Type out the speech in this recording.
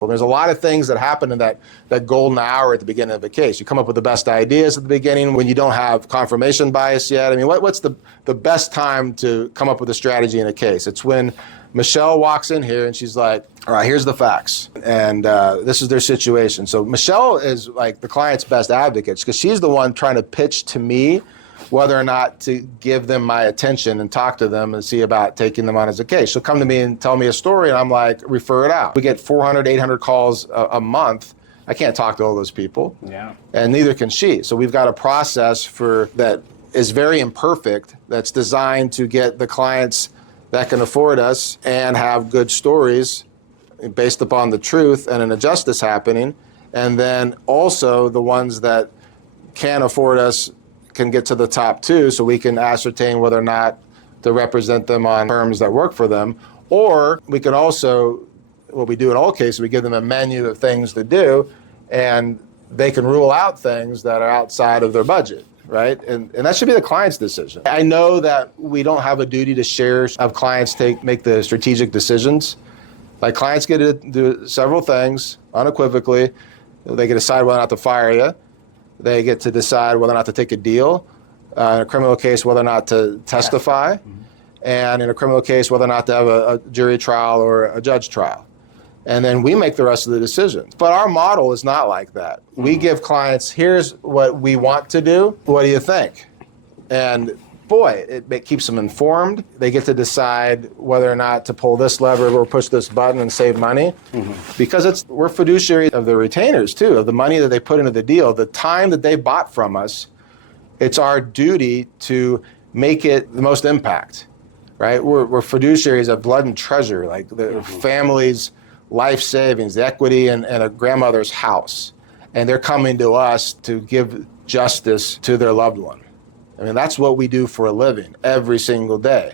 Well, there's a lot of things that happen in that golden hour at the beginning of a case. You come up with the best ideas at the beginning when you don't have confirmation bias yet. I mean, what's the best time to come up with a strategy in a case? It's when Michelle walks in here and she's like, all right, here's the facts. And this is their situation. So Michelle is like the client's best advocate because she's the one trying to pitch to me whether or not to give them my attention and talk to them and see about taking them on as a case. She'll come to me and tell me a story, and I'm like, refer it out. We get 400, 800 calls a month. I can't talk to all those people, and neither can she. So we've got a process for that is very imperfect, that's designed to get the clients that can afford us and have good stories based upon the truth and an injustice happening, and then also the ones that can afford us can get to the top two so we can ascertain whether or not to represent them on terms that work for them. Or we can also, what we do in all cases, we give them a menu of things to do, and they can rule out things that are outside of their budget, right? And that should be the client's decision. I know that we don't have a duty to share, have clients make the strategic decisions. Like, clients get to do several things unequivocally. They can decide whether or not to fire you. They get to decide whether or not to take a deal. In a criminal case, whether or not to testify. And in a criminal case, whether or not to have a jury trial or a judge trial. And then we make the rest of the decisions. But our model is not like that. We give clients, here's what we want to do. What do you think? And boy, it keeps them informed. They get to decide whether or not to pull this lever or push this button and save money. Because we're fiduciary of the retainers too, of the money that they put into the deal, the time that they bought from us. It's our duty to make it the most impact, right? We're fiduciaries of blood and treasure, like the family's life savings, the equity in a grandmother's house. And they're coming to us to give justice to their loved one. I mean, that's what we do for a living every single day.